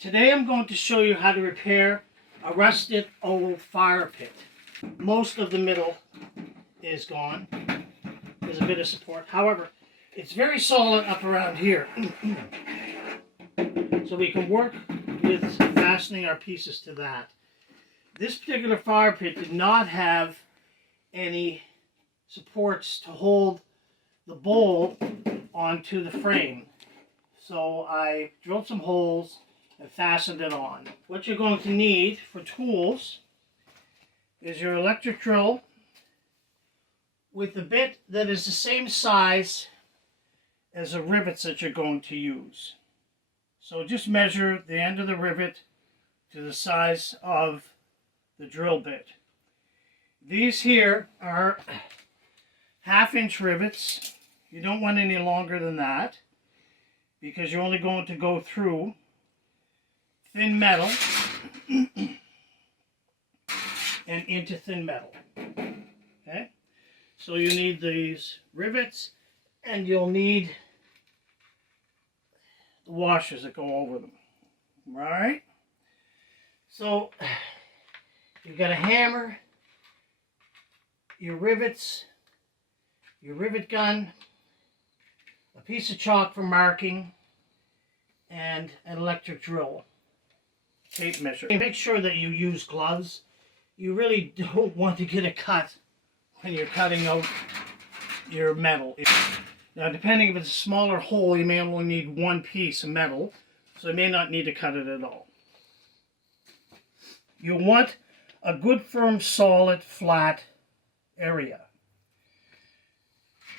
Today I'm going to show you how to repair a rusted old fire pit. Most of the middle is gone. There's a bit of support. However, it's very solid up around here. So we can work with fastening our pieces to that. This particular fire pit did not have any supports to hold the bowl onto the frame. So I drilled some holes and fastened it on. What you're going to need for tools is your electric drill with a bit that is the same size as the rivets that you're going to use. So just measure the end of the rivet to the size of the drill bit. These here are 1/2-inch rivets. You don't want any longer than that because you're only going to go through thin metal and into thin metal. Okay? So you need these rivets and you'll need the washers that go over them. Alright? So you've got a hammer, your rivets, your rivet gun, a piece of chalk for marking, and an electric drill. Tape measure. Make sure that you use gloves. You really don't want to get a cut when you're cutting out your metal. Now, depending if it's a smaller hole, you may only need one piece of metal, so you may not need to cut it at all. You want a good, firm, solid, flat area.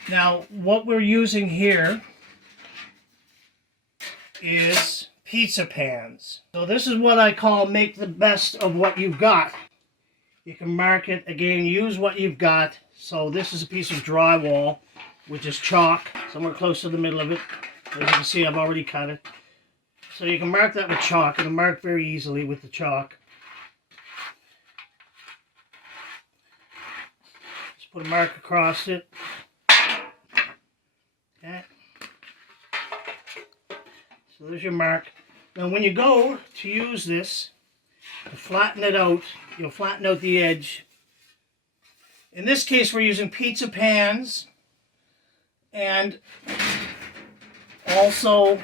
Now, what we're using here is pizza pans. So this is what I call make the best of what you've got. You can mark it again, use what you've got. So this is a piece of drywall, which is chalk, somewhere close to the middle of it. As you can see, I've already cut it. So you can mark that with chalk. It'll mark very easily with the chalk. Just put a mark across it. Okay. So there's your mark. Now when you go to use this, to flatten it out, you'll flatten out the edge. In this case we're using pizza pans and also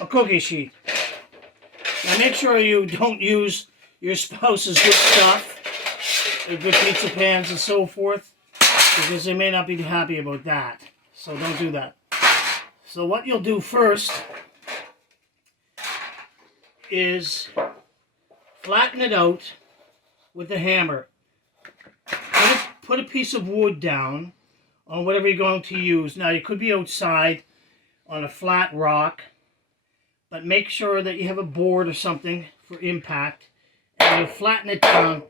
a cookie sheet. Now make sure you don't use your spouse's good stuff, their good pizza pans and so forth, because they may not be happy about that. So don't do that. So what you'll do first is flatten it out with a hammer. Put a piece of wood down on whatever you're going to use. Now you could be outside on a flat rock, but make sure that you have a board or something for impact, and you'll flatten it down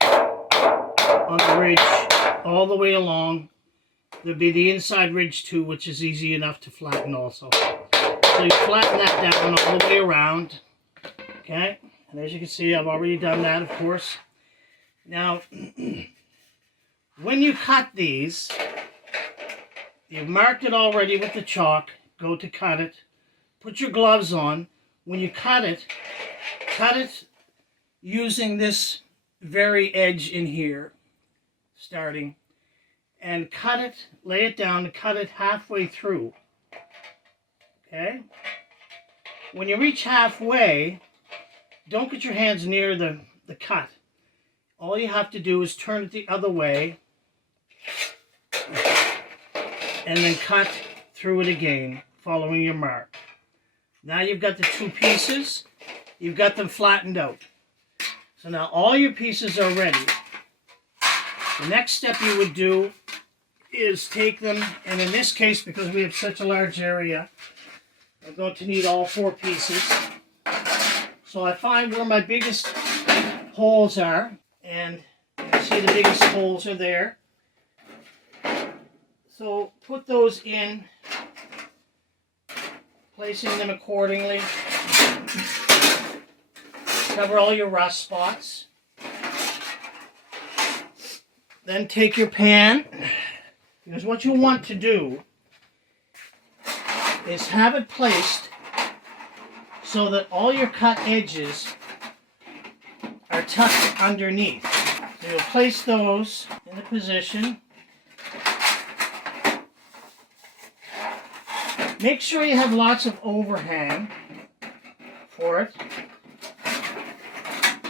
on the ridge all the way along. There'll be the inside ridge too, which is easy enough to flatten also. So you flatten that down all the way around. Okay, and as you can see, I've already done that, of course. Now, when you cut these, you've marked it already with the chalk. Go to cut it. Put your gloves on. When you cut it using this very edge in here, starting, and cut it, lay it down, and cut it halfway through. Okay? When you reach halfway, don't get your hands near the cut. All you have to do is turn it the other way and then cut through it again, following your mark. Now you've got the two pieces, you've got them flattened out. So now all your pieces are ready. The next step you would do is take them, and in this case, because we have such a large area, I'm going to need all 4 pieces. So I find where my biggest holes are, and you can see the biggest holes are there. So put those in, placing them accordingly. Cover all your rust spots. Then take your pan, because what you want to do is have it placed so that all your cut edges are tucked underneath. So you'll place those in the position. Make sure you have lots of overhang for it,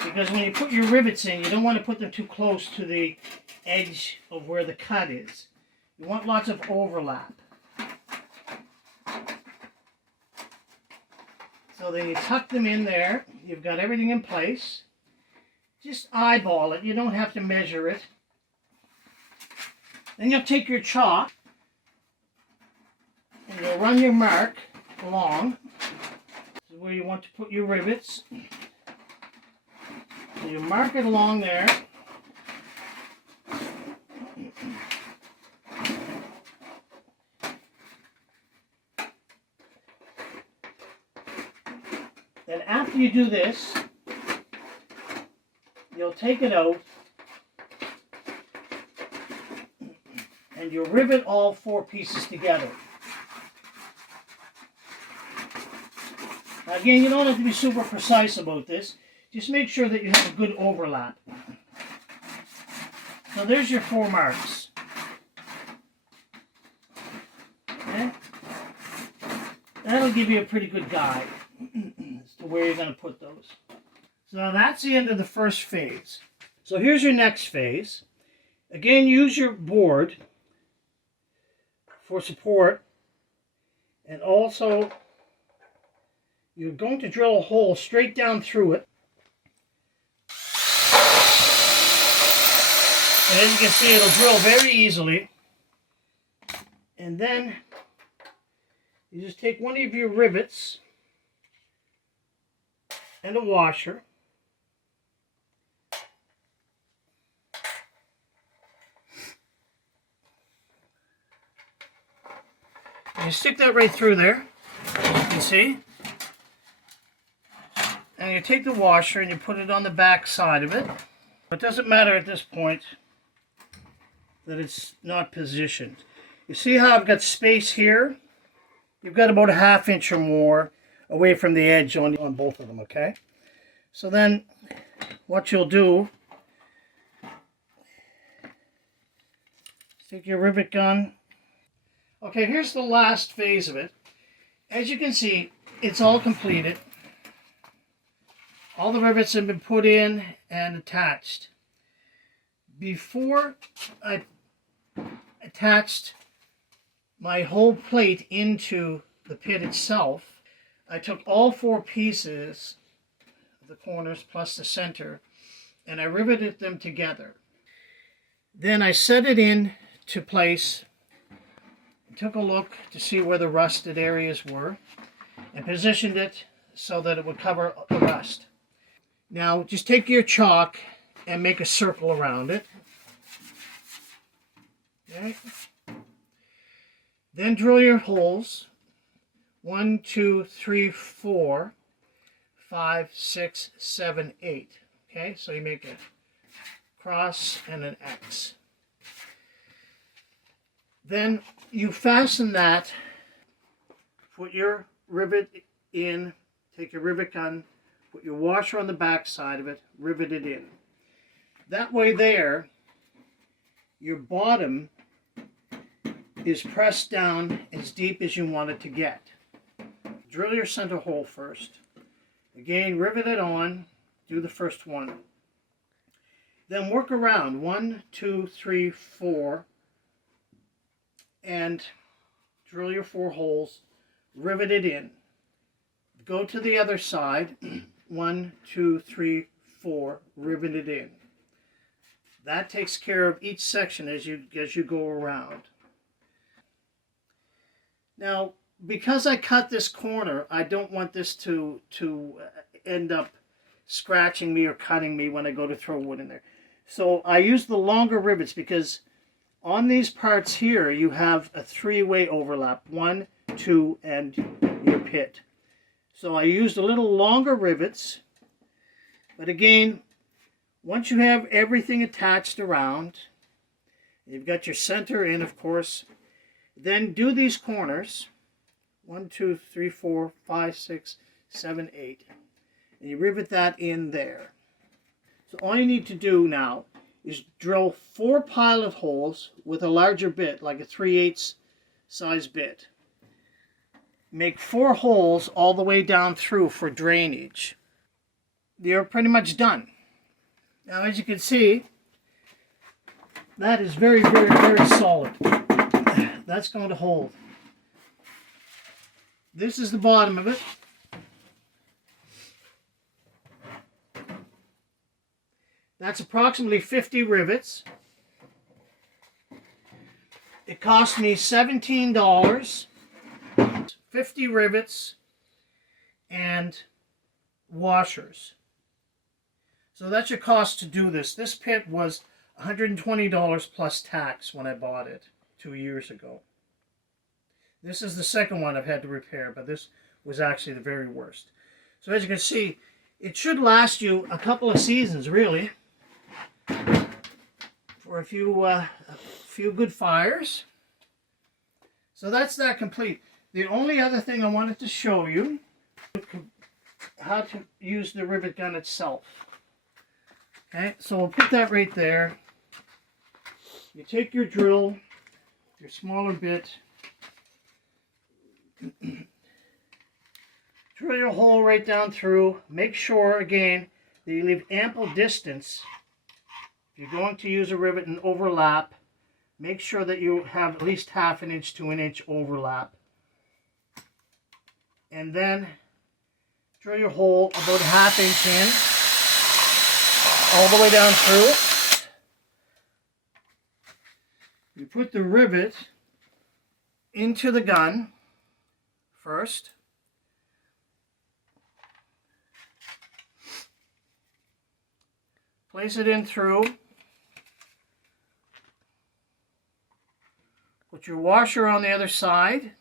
because when you put your rivets in, you don't want to put them too close to the edge of where the cut is. You want lots of overlap. So then you tuck them in there. You've got everything in place. Just eyeball it. You don't have to measure it. Then you'll take your chalk and you'll run your mark along. This is where you want to put your rivets. So you mark it along there. Then after you do this, you'll take it out and you'll rivet all 4 pieces together. Now again, you don't have to be super precise about this. Just make sure that you have a good overlap. So there's your 4 marks. Okay? That'll give you a pretty good guide as to where you're going to put those. So now that's the end of the first phase. So here's your next phase. Again, use your board for support, and also you're going to drill a hole straight down through it. And as you can see, it'll drill very easily. And then you just take one of your rivets and a washer. And you stick that right through there, as you can see. And you take the washer and you put it on the back side of it. It doesn't matter at this point that it's not positioned. You see how I've got space here? You've got about a 1/2 inch or more away from the edge on both of them, okay? So then what you'll do, take your rivet gun. Okay, here's the last phase of it. As you can see, it's all completed. All the rivets have been put in and attached. Before I attached my whole plate into the pit itself, I took all 4 pieces, the corners plus the center, and I riveted them together. Then I set it in to place, took a look to see where the rusted areas were, and positioned it so that it would cover the rust. Now just take your chalk and make a circle around it. Okay. Then drill your holes. 1, 2, 3, 4, 5, 6, 7, 8. Okay, so you make a cross and an X. Then you fasten that, put your rivet in, take your rivet gun, put your washer on the back side of it, rivet it in. That way there, your bottom is pressed down as deep as you want it to get. Drill your center hole first. Again, rivet it on, do the first one. Then work around 1, 2, 3, 4, and drill your 4 holes, rivet it in. Go to the other side, 1, 2, 3, 4, rivet it in. That takes care of each section as you go around. Now, because I cut this corner, I don't want this to end up scratching me or cutting me when I go to throw wood in there. So I use the longer rivets because on these parts here, you have a 3-way overlap. 1, 2, and your pit. So I used a little longer rivets. But again, once you have everything attached around, you've got your center in, of course, then do these corners. 1, 2, 3, 4, 5, 6, 7, 8. And you rivet that in there. So all you need to do now is drill 4 pilot holes with a larger bit, like a 3/8 size bit. Make 4 holes all the way down through for drainage. You're pretty much done. Now, as you can see, that is very, very, very solid. That's going to hold. This is the bottom of it. That's approximately 50 rivets. It cost me $17. 50 rivets and washers. So that's your cost to do this. This pit was $120 plus tax when I bought it 2 years ago. This is the second one I've had to repair, but this was actually the very worst. So as you can see, it should last you a couple of seasons, really, for a few good fires. So that's that complete. The only other thing I wanted to show you, how to use the rivet gun itself. Okay, so we'll put that right there. You take your drill, your smaller bit, drill your hole right down through. Make sure, again, that you leave ample distance. If you're going to use a rivet and overlap, make sure that you have at least 1/2 inch to 1 inch overlap. And then drill your hole about 1/2 inch in, all the way down through. You put the rivet into the gun first. Place it in through. Put your washer on the other side.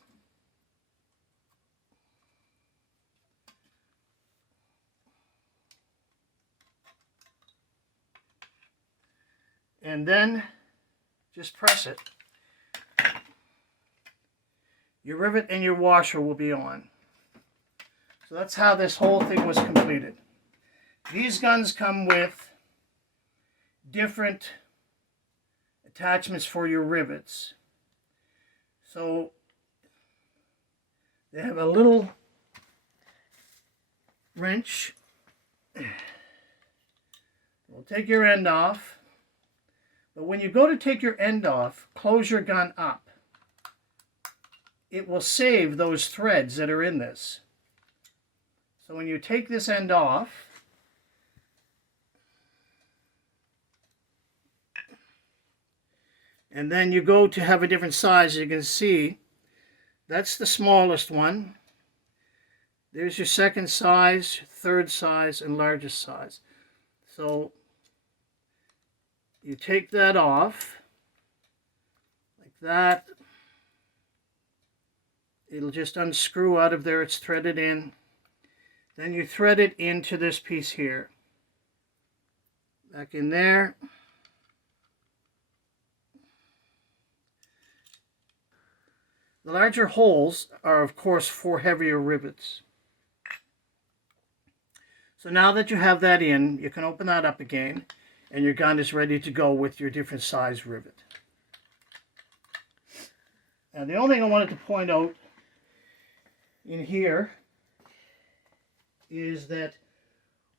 And then just press it. Your rivet and your washer will be on. So that's how this whole thing was completed. These guns come with different attachments for your rivets. So they have a little wrench. We'll take your end off. But when you go to take your end off, close your gun up. It will save those threads that are in this. So when you take this end off, and then you go to have a different size, you can see that's the smallest one. There's your second size, third size, and largest size. So you take that off like that. It'll just unscrew out of there. It's threaded in. Then you thread it into this piece here. Back in there. The larger holes are, of course, for heavier rivets. So now that you have that in, you can open that up again, and your gun is ready to go with your different size rivet. Now, the only thing I wanted to point out in here is that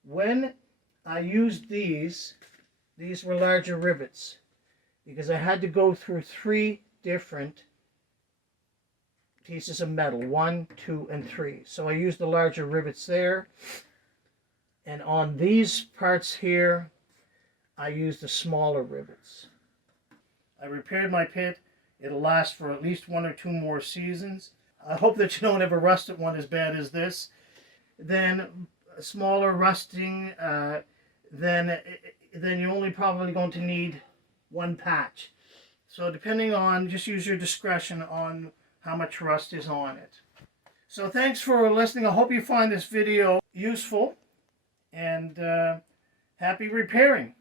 when I used these were larger rivets, because I had to go through 3 different pieces of metal, 1, 2, and 3. So I used the larger rivets there, and on these parts here I used the smaller rivets. I repaired my pit. It'll last for at least 1 or 2 more seasons. I hope that you don't have a rusted one as bad as this. Then smaller rusting, then you're only probably going to need 1 patch. So depending on, just use your discretion on how much rust is on it. So thanks for listening. I hope you find this video useful, and happy repairing.